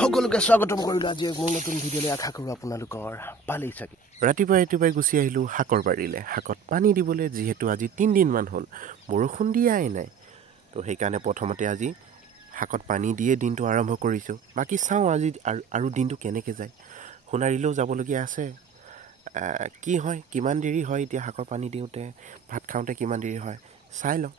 সকলোকে স্বাগতম কৰিলো আজি মোৰ নতুন ভিডিঅ'লৈ আশা কৰো আপোনালোকৰ ভালেই চাগে ৰাতিপুৱাই গুচি আহিলো হাকৰ বাৰীলে হাকত পানী দিবলৈ যিহেতু আজি 3 দিন মান হ'ল বৰষুণ দিয়াই নাই তো সেইকাৰণে প্ৰথমতে আজি হাকত পানী দিয়ে দিনটো আৰম্ভ কৰিছো বাকি চাও আজি আৰু দিনটো কেনেকৈ যায় সোণাৰীলৈও যাবলগীয়া আছে কি হয় কিমান দেৰি হয় এতিয়া হাকৰ পানী দিওতে ভাত খাওঁতে কিমান দেৰি হয় চাই লওঁ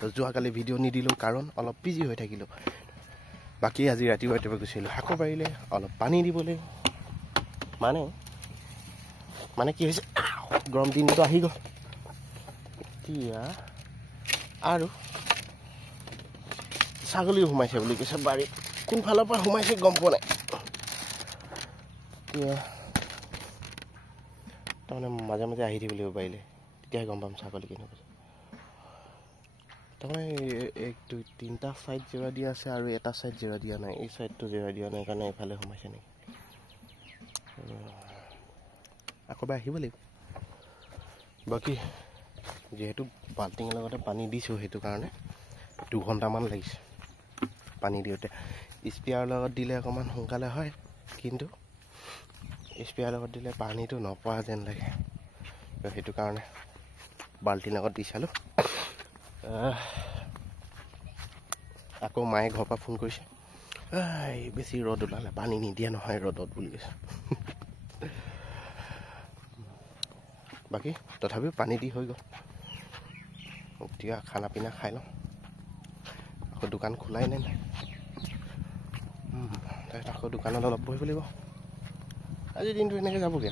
তো যোৱাকালি ভিডিঅ' নিদিলোঁ কাৰণ অলপ বিজি হৈ থাকিলোঁ বাকী আজি ৰাতিপুৱা গৈছিলোঁ হাকৰ বাৰীলে অলপ পানী দিবলৈ মানে কি হৈছে গৰম দিনটো আহি গ'ল এতিয়া আৰু ছাগলীও সোমাইছে বুলি কৈছে বাৰীত কোনফালৰ পৰা সোমাইছে গম পোৱা নাই তাৰমানে মাজে মাজে আহি থাকিব লাগিব পাৰিলে তেতিয়াহে গম পাম ছাগলী কেনেকুৱা তাৰমানে 1 2 3টা সাইড জেৰা দিয়া আছে আৰু এটা সাইড জেৰা দিয়া নাই এই সাইডটো জেৰা দিয়া নাই কাৰণে এফালে সোমাইছে নেকি আকৌ আহিব লাগিব বাকি যেহেতু বাল্টিঙৰ লগতে পানী দিছো সেইটো কাৰণে 2 ঘণ্টামান লাগিছে পানী দিওঁতে স্পিয়াৰ লগত দিলে অকমান সোনকালে হয় কিন্তু স্পিয়াৰ লগত দিলে পানীটো নপৰা যেন লাগে সেইটো কাৰণে বাল্টিৰ লগত দি চালো আকৌ মায়ে ঘৰৰ পৰা ফোন কৰিছে বেছি ৰ'দ ওলালে পানী নিদিয়া নহয় ৰ'দত বুলি কৈছে বাকি তথাপিও পানী দি হৈ গ'ল এতিয়া খানা পিনা খাই লওঁ আকৌ দোকান খোলাই নাই আকৌ দোকানত অলপ বহিব লাগিব আজি দিনটো এনেকৈ যাবগৈ